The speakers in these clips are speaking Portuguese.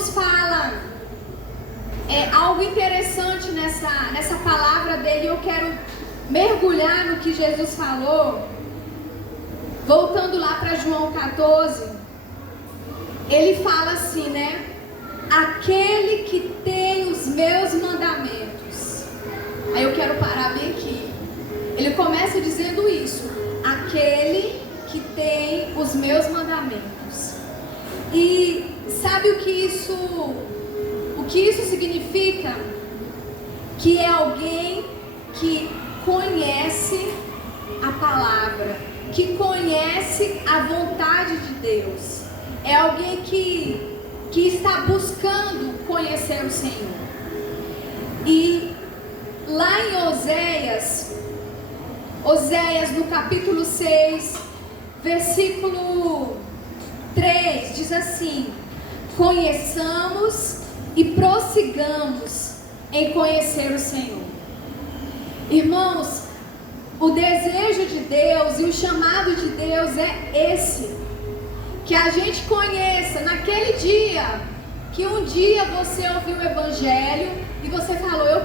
Jesus fala algo interessante nessa palavra dele. Eu quero mergulhar no que Jesus falou. Voltando lá para João 14, ele fala assim, né? Aquele que tem os meus mandamentos. Aí eu quero parar bem aqui. Ele começa dizendo isso: aquele que tem os meus mandamentos. E sabe o que isso significa? Que é alguém que conhece a palavra, que conhece a vontade de Deus. É alguém que está buscando conhecer o Senhor. E lá em Oséias no capítulo 6, versículo 3, diz assim: conheçamos e prossigamos em conhecer o Senhor. Irmãos, o desejo de Deus e o chamado de Deus é esse: que a gente conheça. Naquele dia, que um dia você ouviu o Evangelho e você falou: eu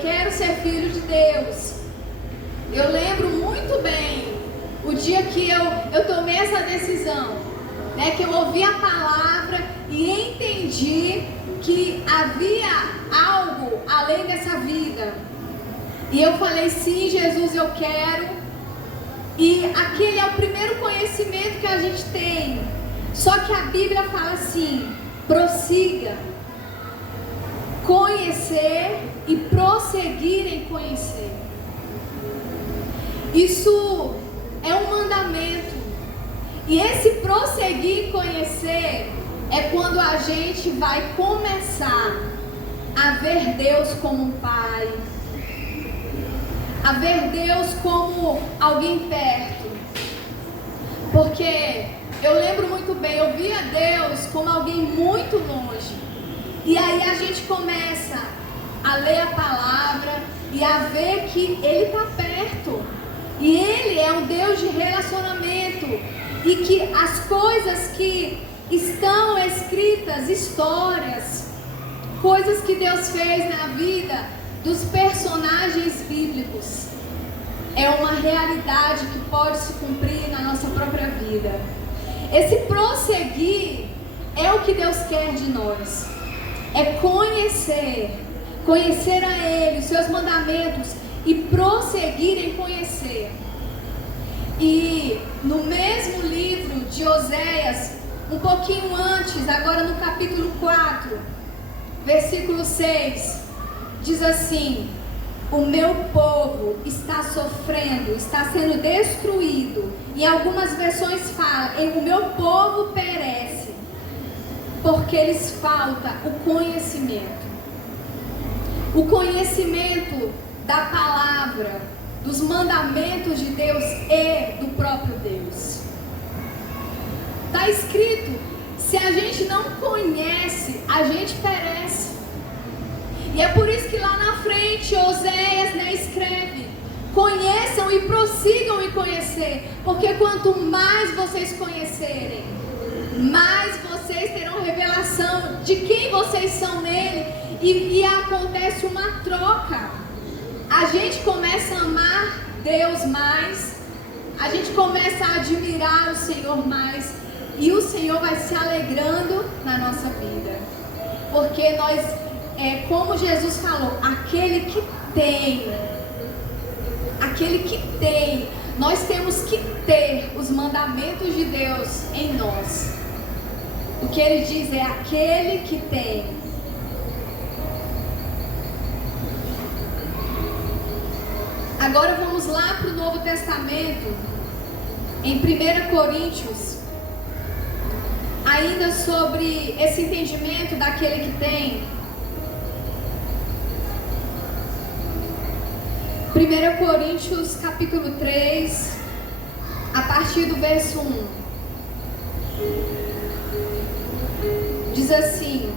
quero ser filho de Deus. Eu lembro muito bem o dia que eu tomei essa decisão, né, que eu ouvi a palavra e entendi que havia algo além dessa vida. E eu falei: sim, Jesus, eu quero. E aquele é o primeiro conhecimento que a gente tem. Só que a Bíblia fala assim: prossiga, conhecer e prosseguir em conhecer. Isso é um mandamento. E esse prosseguir em conhecer é quando a gente vai começar a ver Deus como um Pai, a ver Deus como alguém perto. Porque eu lembro muito bem, eu via Deus como alguém muito longe. E aí a gente começa a ler a palavra e a ver que Ele está perto. E Ele é um Deus de relacionamento. E que as coisas que estão escritas, histórias, coisas que Deus fez na vida dos personagens bíblicos, é uma realidade que pode se cumprir na nossa própria vida. Esse prosseguir é o que Deus quer de nós. É conhecer a Ele, os seus mandamentos, e prosseguir em conhecer. E no mesmo livro de Oséias, um pouquinho antes, agora no capítulo 4, versículo 6, diz assim: o meu povo está sofrendo, está sendo destruído. Em algumas versões fala: o meu povo perece, porque lhes falta o conhecimento. O conhecimento da palavra, dos mandamentos de Deus e do próprio Deus. Está escrito: se a gente não conhece, a gente perece. E é por isso que lá na frente Oséias, né, escreve: conheçam e prossigam em conhecer, porque quanto mais vocês conhecerem, mais vocês terão revelação de quem vocês são nele, e acontece uma troca. A gente começa a amar Deus mais, a gente começa a admirar o Senhor mais, e o Senhor vai se alegrando na nossa vida, porque nós, como Jesus falou, aquele que tem, nós temos que ter os mandamentos de Deus em nós. O que ele diz é aquele que tem. Agora vamos lá para o Novo Testamento, em 1 Coríntios, ainda sobre esse entendimento daquele que tem. 1 Coríntios capítulo 3, a partir do verso 1, diz assim: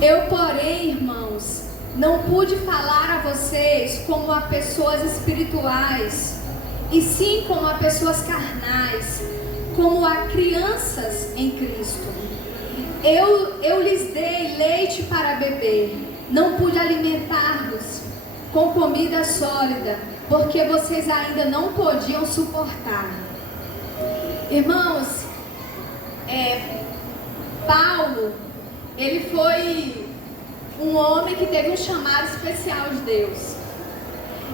eu, porém, irmãos, não pude falar a vocês como a pessoas espirituais, e sim como a pessoas carnais, como a crianças em Cristo. Eu lhes dei leite para beber, não pude alimentar-vos com comida sólida, porque vocês ainda não podiam suportar. Irmãos, Paulo, ele foi um homem que teve um chamado especial de Deus.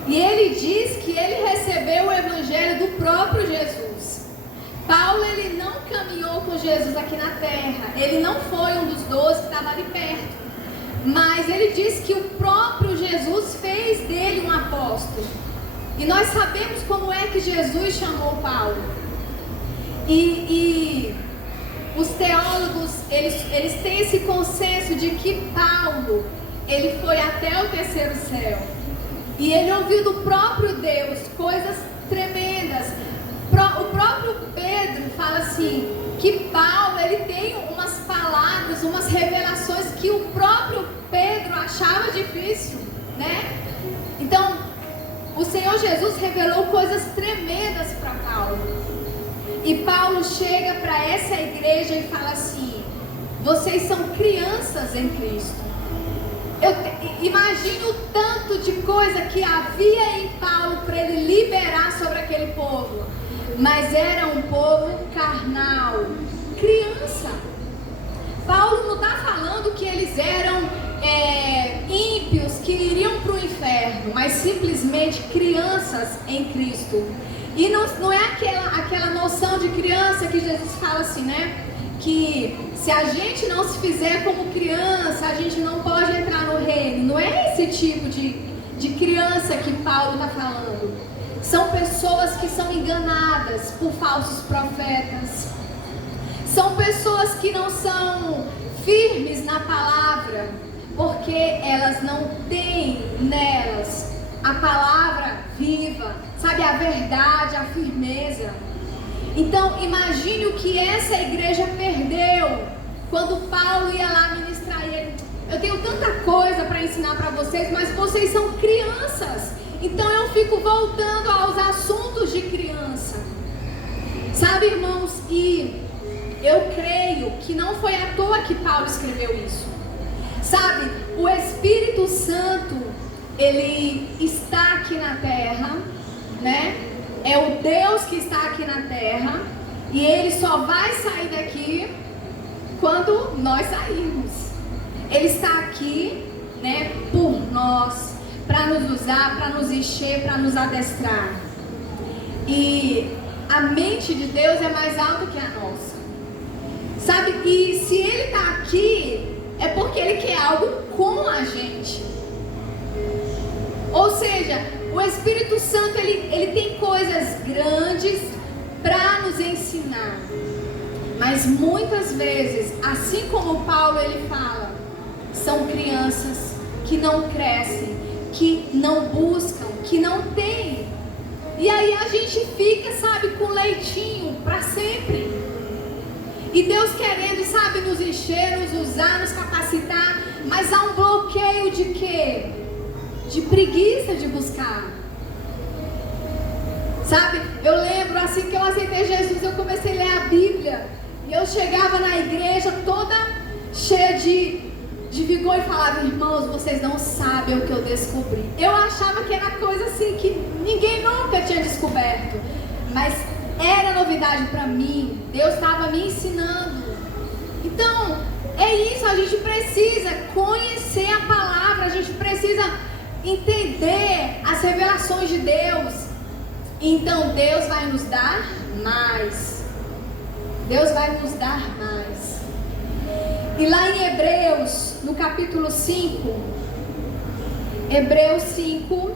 E ele diz que ele recebeu o evangelho do próprio Jesus. Paulo, ele não caminhou com Jesus aqui na terra. Ele não foi um dos 12 que estava ali perto. Mas ele diz que o próprio Jesus fez dele um apóstolo. E nós sabemos como é que Jesus chamou Paulo. E os teólogos, eles têm esse consenso de que Paulo, ele foi até o terceiro céu. E ele ouviu do próprio Deus coisas tremendas. O próprio Pedro fala assim, que Paulo, ele tem umas palavras, umas revelações que o próprio Pedro achava difícil, né? Então, o Senhor Jesus revelou coisas tremendas para Paulo. E Paulo chega para essa igreja e fala assim: vocês são crianças em Cristo. Eu imagino o tanto de coisa que havia em Paulo para ele liberar sobre aquele povo. Mas era um povo carnal, criança. Paulo não está falando que eles eram ímpios, que iriam para o inferno, mas simplesmente crianças em Cristo. E não é aquela noção de criança que Jesus fala assim, né? Que se a gente não se fizer como criança, a gente não pode entrar no reino. Não é esse tipo de criança que Paulo está falando. São pessoas que são enganadas por falsos profetas. São pessoas que não são firmes na palavra, porque elas não têm nelas a palavra viva, sabe, a verdade, a firmeza. Então, imagine o que essa igreja perdeu quando Paulo ia lá ministrar ele. Eu tenho tanta coisa para ensinar para vocês, mas vocês são crianças. Então eu fico voltando aos assuntos de criança. Sabe, irmãos, e eu creio que não foi à toa que Paulo escreveu isso. Sabe, o Espírito Santo, ele está aqui na terra, né? É o Deus que está aqui na terra. E ele só vai sair daqui quando nós sairmos. Ele está aqui, né, por nós, para nos usar, para nos encher, para nos adestrar. E a mente de Deus é mais alta que a nossa. Sabe, e se ele está aqui, é porque ele quer algo com a gente. Ou seja, o Espírito Santo, ele tem coisas grandes para nos ensinar. Mas muitas vezes, assim como Paulo ele fala, são crianças que não crescem, que não buscam, que não têm. E aí a gente fica, sabe, com leitinho para sempre. E Deus querendo, sabe, nos encher, nos usar, nos capacitar. Mas há um bloqueio de quê? De preguiça de buscar. Sabe, eu lembro assim que eu aceitei Jesus, eu comecei a ler a Bíblia. E eu chegava na igreja toda cheia de vigor e falava: irmãos, vocês não sabem o que eu descobri. Eu achava que era coisa assim que ninguém nunca tinha descoberto. Mas era novidade para mim. Deus estava me ensinando. Então, é isso, a gente precisa conhecer a palavra, a gente precisa entender as revelações de Deus. Então Deus vai nos dar mais. Deus vai nos dar mais. E lá em Hebreus, no capítulo 5, Hebreus 5,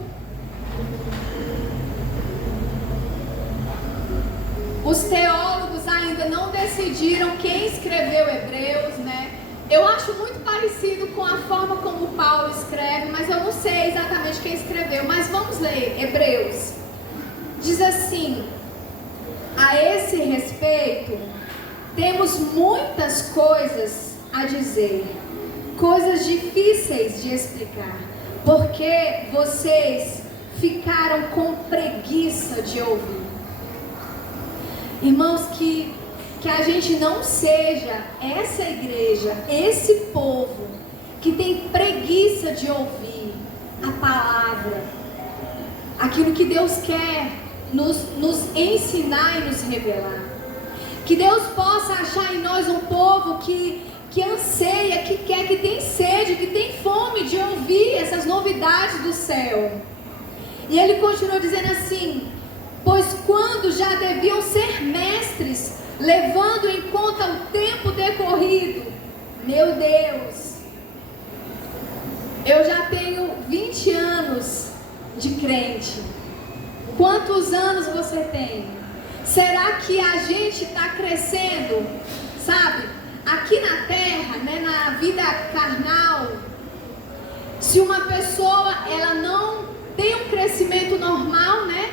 os teólogos ainda não decidiram quem escreveu Hebreus, né? Eu acho muito parecido com a forma como Paulo escreve, mas eu não sei exatamente quem escreveu. Mas vamos ler Hebreus. Diz assim: a esse respeito, temos muitas coisas a dizer, coisas difíceis de explicar, porque vocês ficaram com preguiça de ouvir. Irmãos, que que a gente não seja essa igreja, esse povo que tem preguiça de ouvir a palavra, aquilo que Deus quer nos ensinar e nos revelar. Que Deus possa achar em nós um povo que anseia, que quer, que tem sede, que tem fome de ouvir essas novidades do céu. E ele continua dizendo assim: pois quando já deviam ser mestres, levando em conta o tempo decorrido. Meu Deus, eu já tenho 20 anos de crente. Quantos anos você tem? Será que a gente está crescendo, sabe, aqui na terra, né, na vida carnal? Se uma pessoa, ela não tem um crescimento normal, né,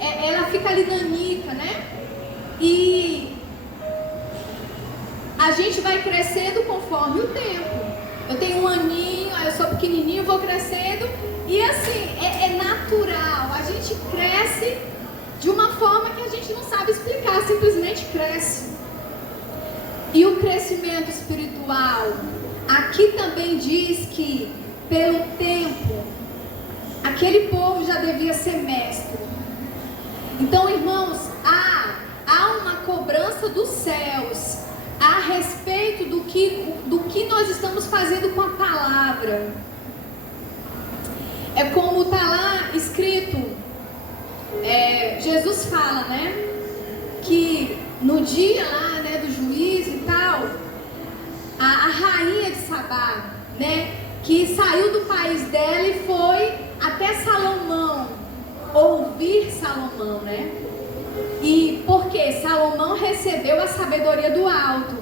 ela fica ali nanica, né, e a gente vai crescendo conforme o tempo. Eu tenho um aninho, aí eu sou pequenininho, vou crescendo, e assim, é natural, a gente cresce de uma forma que a gente não sabe explicar, simplesmente cresce. E o crescimento espiritual, aqui também diz que pelo tempo, aquele povo já devia ser mestre. Então, irmãos, há uma cobrança dos céus a respeito do que nós estamos fazendo com a palavra. É como está lá escrito, Jesus fala, né, que no dia lá, né, do juízo e tal, a rainha de Sabá, né, que saiu do país dela e foi até Salomão, ouvir Salomão, né, e porque Salomão recebeu a sabedoria do alto,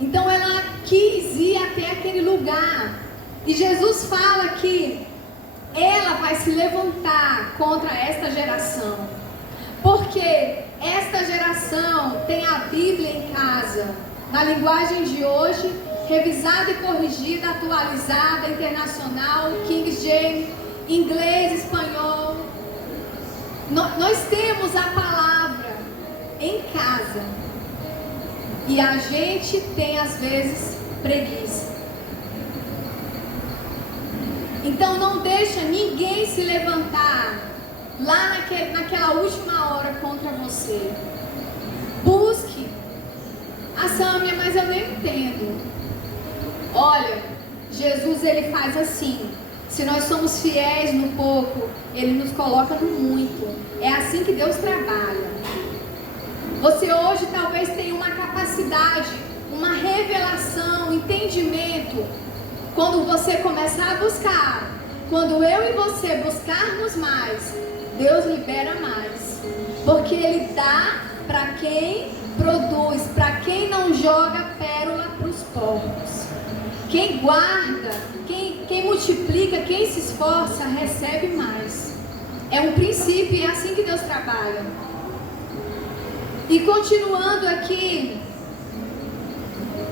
então ela quis ir até aquele lugar, e Jesus fala que ela vai se levantar contra esta geração, porque esta geração tem a Bíblia em casa, na linguagem de hoje, revisada e corrigida, atualizada, internacional, King James, inglês, espanhol. Nós temos a palavra em casa, e a gente tem às vezes preguiça. Então não deixa ninguém se levantar lá naquela última hora contra você. Busque. Sâmia, mas eu nem entendo. Olha, Jesus, ele faz assim. Se nós somos fiéis no pouco, ele nos coloca no muito. É assim que Deus trabalha. Você hoje talvez tenha uma capacidade, uma revelação, entendimento. Quando você começar a buscar, quando eu e você buscarmos mais, Deus libera mais. Porque Ele dá para quem produz, para quem não joga pérola para os porcos. Quem guarda, quem multiplica, quem se esforça, recebe mais. É um princípio e é assim que Deus trabalha. E continuando aqui,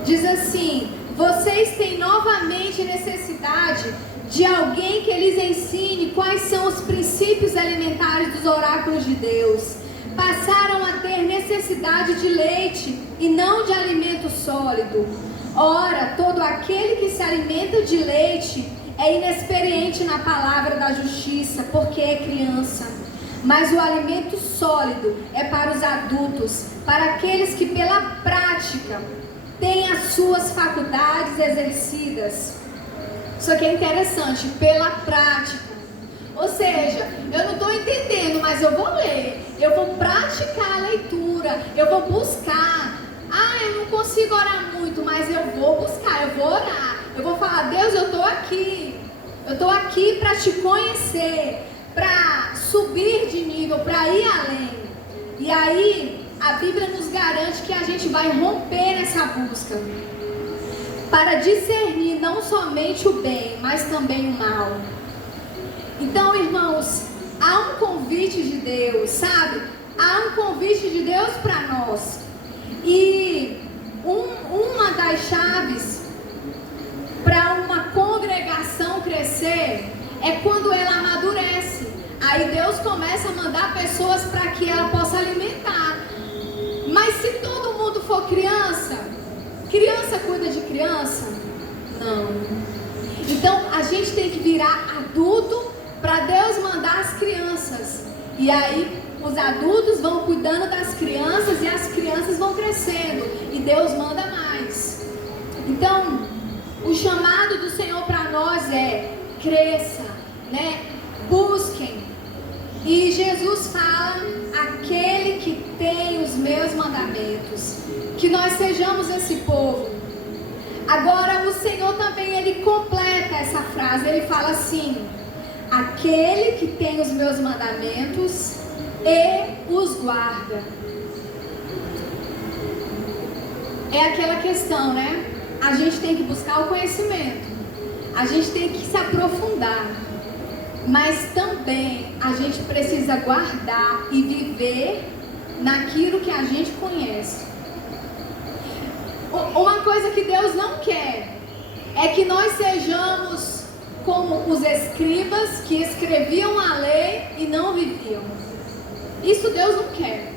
diz assim: vocês têm novamente necessidade de alguém que lhes ensine quais são os princípios alimentares dos oráculos de Deus. Passaram a ter necessidade de leite e não de alimento sólido. Ora, todo aquele que se alimenta de leite é inexperiente na palavra da justiça, porque é criança. Mas o alimento sólido é para os adultos, para aqueles que pela prática têm as suas faculdades exercidas. Isso aqui é interessante, pela prática. Ou seja, eu não estou entendendo, mas eu vou ler, eu vou praticar a leitura, eu vou buscar. Eu não consigo orar muito, mas eu vou buscar, eu vou orar. Eu vou falar: Deus, eu estou aqui para te conhecer, para subir de nível, para ir além. E aí, a Bíblia nos garante que a gente vai romper nessa busca, para discernir não somente o bem, mas também o mal. Então, irmãos, há um convite de Deus, sabe? Há um convite de Deus para nós. E uma das chaves para uma congregação crescer é quando ela amadurece. Aí Deus começa a mandar pessoas para que ela possa alimentar. Mas se todo mundo for criança, criança cuida de criança? Não. Então a gente tem que virar adulto para Deus mandar as crianças. E aí os adultos vão cuidando das crianças e as crianças vão crescendo. E Deus manda mais. Então, o chamado do Senhor para nós é: cresça, né? Busquem. E Jesus fala: aquele que tem os meus mandamentos. Que nós sejamos esse povo. Agora o Senhor também, Ele completa essa frase. Ele fala assim: aquele que tem os meus mandamentos e os guarda. É aquela questão, né? A gente tem que buscar o conhecimento, a gente tem que se aprofundar, mas também a gente precisa guardar e viver naquilo que a gente conhece. Uma coisa que Deus não quer é que nós sejamos como os escribas que escreviam a lei e não viviam. Isso Deus não quer.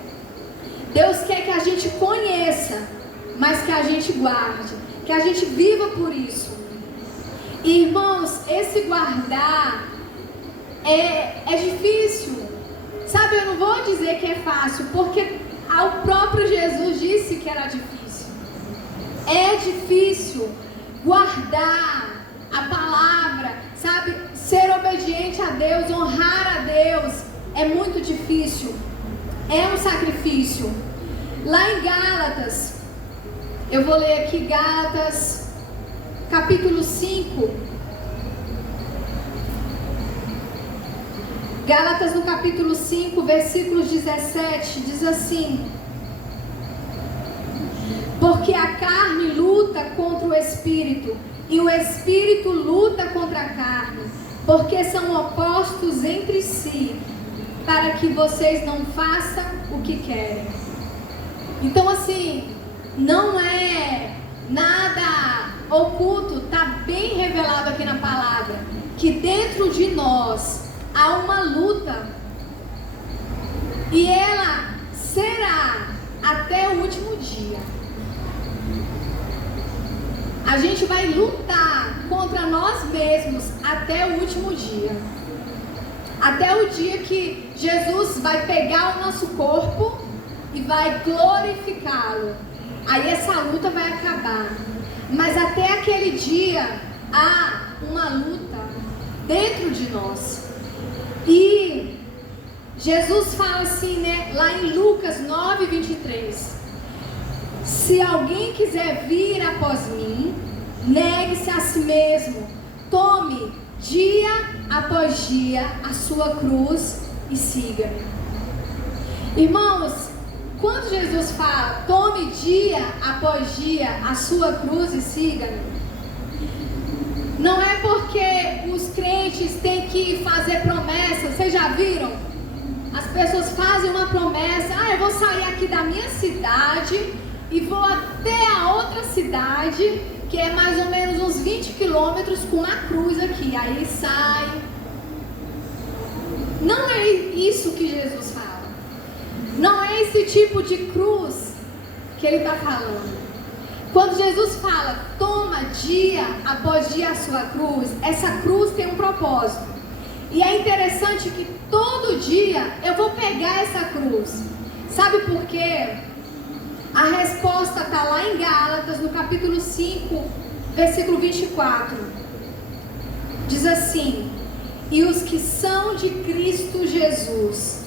Deus quer que a gente conheça, mas que a gente guarde, que a gente viva por isso. E, irmãos, esse guardar é difícil. Sabe, eu não vou dizer que é fácil, porque o próprio Jesus disse que era difícil. É difícil guardar a palavra, sabe? Ser obediente a Deus, honrar a Deus, é muito difícil. É um sacrifício. Lá em Gálatas, eu vou ler aqui Gálatas, capítulo 5. Gálatas no capítulo 5, versículos 17, diz assim: porque a carne luta contra o espírito, e o espírito luta contra a carne, porque são opostos entre si, para que vocês não façam o que querem. Então, assim, não é nada oculto, está bem revelado aqui na palavra, que dentro de nós há uma luta, e ela será até o último dia. A gente vai lutar contra nós mesmos até o último dia. Até o dia que Jesus vai pegar o nosso corpo e vai glorificá-lo. Aí essa luta vai acabar. Mas até aquele dia há uma luta dentro de nós. E Jesus fala assim, né? Lá em Lucas 9, 23. Se alguém quiser vir após mim, negue-se a si mesmo, tome dia após dia a sua cruz e siga-me. Irmãos, quando Jesus fala, tome dia após dia a sua cruz e siga-me, não é porque os crentes têm que fazer promessas. Vocês já viram? As pessoas fazem uma promessa: eu vou sair aqui da minha cidade e vou até a outra cidade, que é mais ou menos uns 20 quilômetros, com uma cruz aqui. Aí sai. Não é isso que Jesus fala. Não é esse tipo de cruz que ele está falando. Quando Jesus fala, toma dia após dia a sua cruz, essa cruz tem um propósito. E é interessante que todo dia eu vou pegar essa cruz. Sabe por quê? A resposta está lá em Gálatas, no capítulo 5, versículo 24. Diz assim: e os que são de Cristo Jesus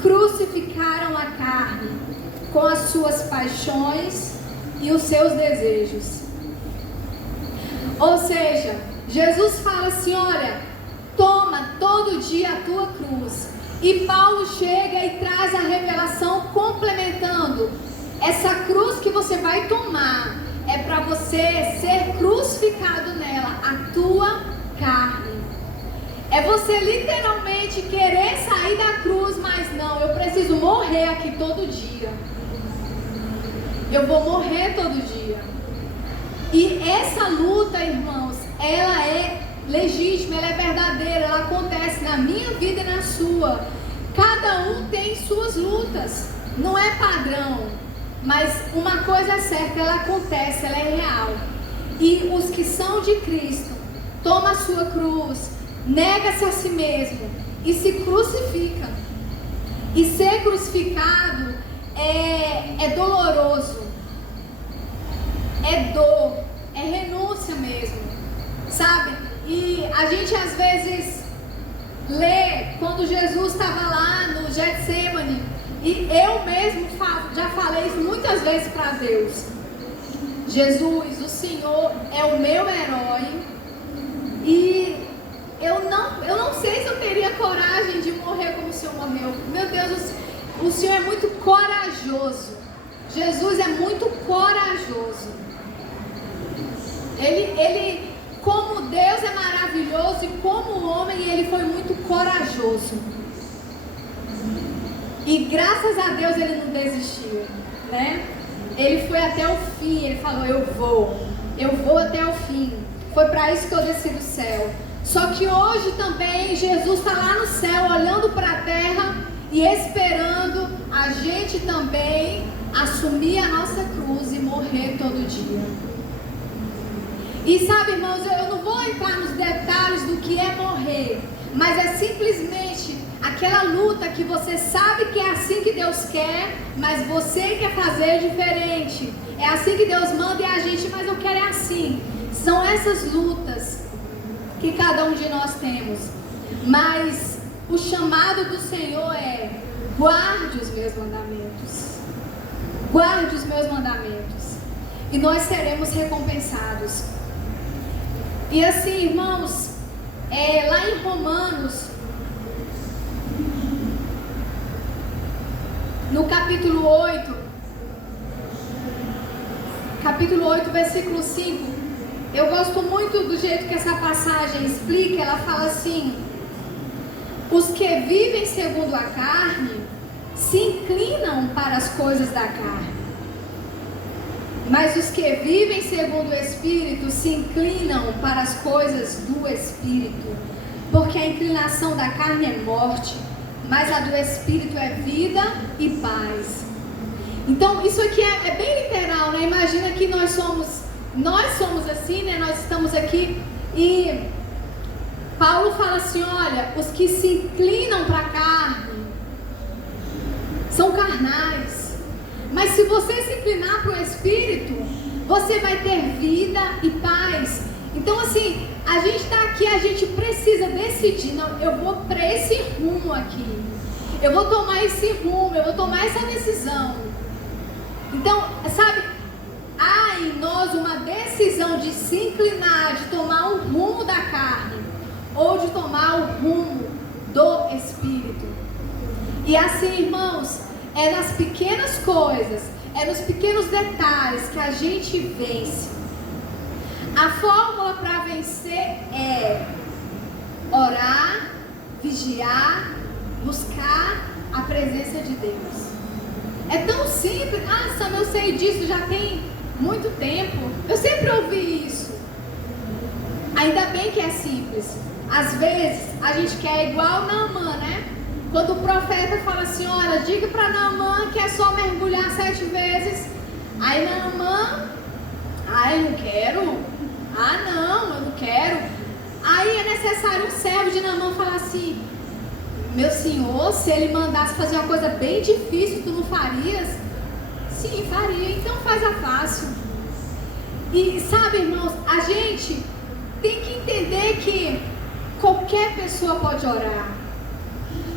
crucificaram a carne com as suas paixões e os seus desejos. Ou seja, Jesus fala assim: olha, toma todo dia a tua cruz. E Paulo chega e traz a revelação complementando. Essa cruz que você vai tomar é para você ser crucificado nela, a tua carne. É você literalmente querer sair da cruz, mas não, eu preciso morrer aqui todo dia. Eu vou morrer todo dia. E essa luta, irmãos, ela é legítima, ela é verdadeira, ela acontece na minha vida e na sua. Cada um tem suas lutas, não é padrão. Mas uma coisa é certa, ela acontece, ela é real. E os que são de Cristo, toma a sua cruz, nega-se a si mesmo e se crucifica. E ser crucificado é doloroso, é dor, é renúncia mesmo, sabe? E a gente às vezes lê quando Jesus estava lá no Getsemane, e eu mesmo já falei isso muitas vezes para Deus: Jesus, o Senhor é o meu herói, e eu não sei se eu teria coragem de morrer como o Senhor morreu. Meu Deus, o Senhor é muito corajoso. Jesus é muito corajoso. Ele, como Deus, é maravilhoso, e como homem, ele foi muito corajoso. E graças a Deus ele não desistiu, né? Ele foi até o fim, ele falou: eu vou até o fim. Foi para isso que eu desci do céu. Só que hoje também Jesus está lá no céu, olhando para a terra e esperando a gente também assumir a nossa cruz e morrer todo dia. E sabe, irmãos, eu não vou entrar nos detalhes do que é morrer, mas é simplesmente aquela luta que você sabe que é assim que Deus quer, mas você quer fazer diferente. É assim que Deus manda e a gente, mas eu quero é assim. São essas lutas que cada um de nós temos. Mas o chamado do Senhor é: guarde os meus mandamentos. Guarde os meus mandamentos, e nós seremos recompensados. E assim, irmãos, lá em Romanos, no capítulo 8, versículo 5, eu gosto muito do jeito que essa passagem explica. Ela fala assim: os que vivem segundo a carne se inclinam para as coisas da carne, mas os que vivem segundo o Espírito se inclinam para as coisas do Espírito, porque a inclinação da carne é morte, mas a do Espírito é vida e paz. Então isso aqui é bem literal, né? Imagina que nós somos assim, né? Nós estamos aqui e Paulo fala assim: olha, os que se inclinam para a carne são carnais, mas se você se inclinar para o Espírito, você vai ter vida e paz. Então assim, a gente está aqui, a gente precisa decidir: não, eu vou para esse rumo aqui, eu vou tomar esse rumo, eu vou tomar essa decisão. Então, sabe, há em nós uma decisão de se inclinar, de tomar o rumo da carne ou de tomar o rumo do Espírito. E assim, irmãos, é nas pequenas coisas, é nos pequenos detalhes que a gente vence. A fórmula para vencer é orar, vigiar, buscar a presença de Deus. É tão simples. Ah, Sam, eu sei disso já tem muito tempo. Eu sempre ouvi isso. Ainda bem que é simples. Às vezes a gente quer igual Naamã, né? Quando o profeta fala assim: olha, diga para Naamã que é só mergulhar 7 vezes. Aí Naamã: ah, eu não quero. Ah, não, eu não quero. Aí é necessário um servo de Naamã falar assim: meu senhor, se ele mandasse fazer uma coisa bem difícil, tu não farias? Sim, faria. Então faz a fácil. E sabe, irmãos, a gente tem que entender que qualquer pessoa pode orar,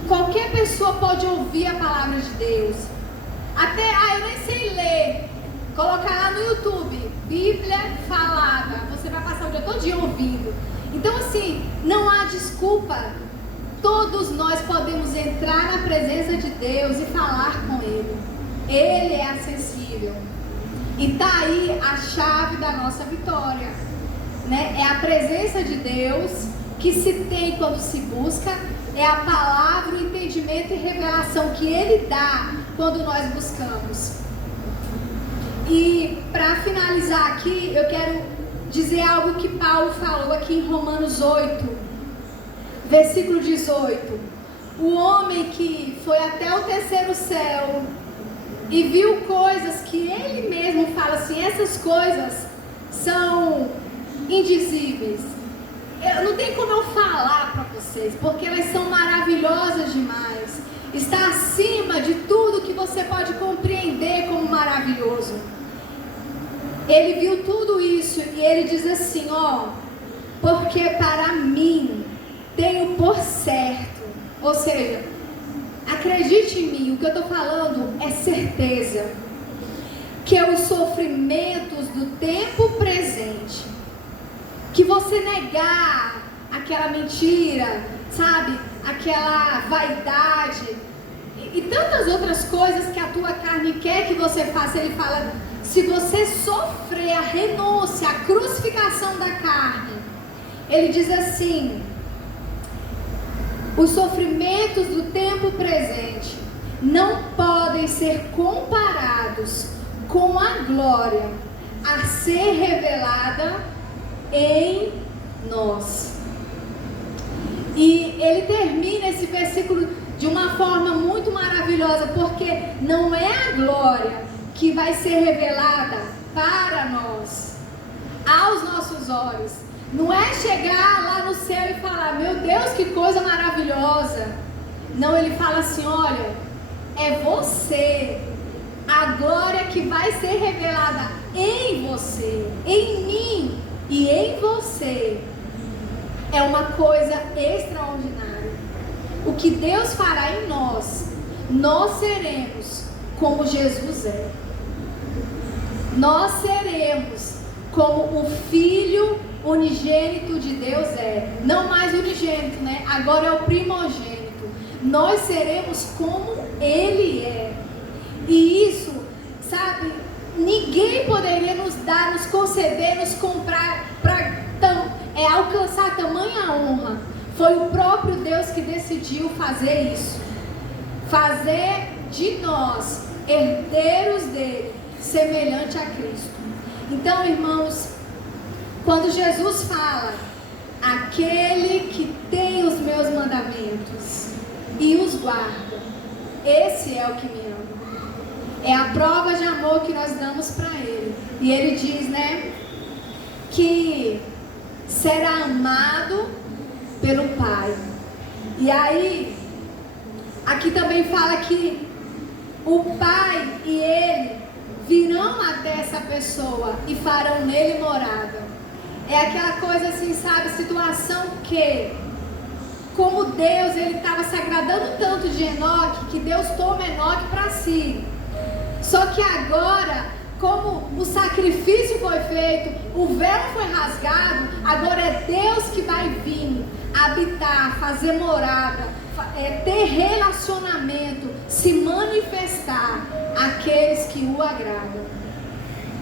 qualquer pessoa pode ouvir a palavra de Deus. Até, eu nem sei ler, colocar lá no YouTube, Bíblia falada, você vai passar o dia todo dia ouvindo. Então assim, não há desculpa. Todos nós podemos entrar na presença de Deus e falar com Ele. Ele é acessível. E está aí a chave da nossa vitória, né? É a presença de Deus que se tem quando se busca. É a palavra, o entendimento e revelação que Ele dá quando nós buscamos. E para finalizar aqui, eu quero dizer algo que Paulo falou aqui em Romanos 8. Versículo 18: o homem que foi até o terceiro céu e viu coisas que ele mesmo fala assim, essas coisas são indizíveis. Não tem como eu falar para vocês, porque elas são maravilhosas demais. Está acima de tudo que você pode compreender como maravilhoso. Ele viu tudo isso e ele diz assim, ó, porque para mim tenho por certo, ou seja, acredite em mim, o que eu estou falando é certeza, que os sofrimentos do tempo presente, que você negar aquela mentira, sabe, aquela vaidade e tantas outras coisas que a tua carne quer que você faça, ele fala, se você sofrer a renúncia, a crucificação da carne, ele diz assim, os sofrimentos do tempo presente não podem ser comparados com a glória a ser revelada em nós. E ele termina esse versículo de uma forma muito maravilhosa, porque não é a glória que vai ser revelada para nós, aos nossos olhos. Não é chegar lá no céu e falar, meu Deus, que coisa maravilhosa. Não, ele fala assim, olha, é você, a glória que vai ser revelada em você, em mim e em você. É uma coisa extraordinária. O que Deus fará em nós, nós seremos como Jesus é. Nós seremos como o Filho unigênito de Deus é. Não mais unigênito, né? Agora é o primogênito. Nós seremos como Ele é. E isso, sabe, ninguém poderia nos dar, nos conceder, nos comprar para alcançar tamanha honra. Foi o próprio Deus que decidiu fazer isso. Fazer de nós herdeiros dele, semelhante a Cristo. Então, irmãos, quando Jesus fala, aquele que tem os meus mandamentos e os guarda, esse é o que me ama. É a prova de amor que nós damos para ele. E ele diz, né, que será amado pelo Pai. E aí, aqui também fala que o Pai e ele virão até essa pessoa e farão nele morada. É aquela coisa assim, sabe, situação que, como Deus, ele estava se agradando tanto de Enoque, que Deus toma Enoque para si. Só que agora, como o sacrifício foi feito, o véu foi rasgado, agora é Deus que vai vir habitar, fazer morada, ter relacionamento, se manifestar àqueles que o agradam.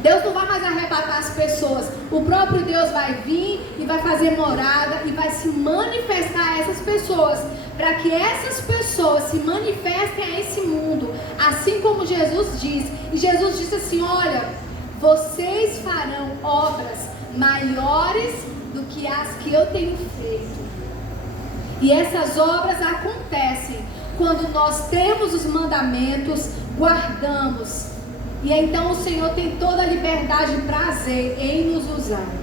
Deus não vai mais arrebatar as pessoas, o próprio Deus vai vir e vai fazer morada e vai se manifestar a essas pessoas, para que essas pessoas se manifestem a esse mundo, assim como Jesus diz. E Jesus disse assim, olha, vocês farão obras maiores do que as que eu tenho feito. E essas obras acontecem quando nós temos os mandamentos, guardamos. E então o Senhor tem toda a liberdade e prazer em nos usar.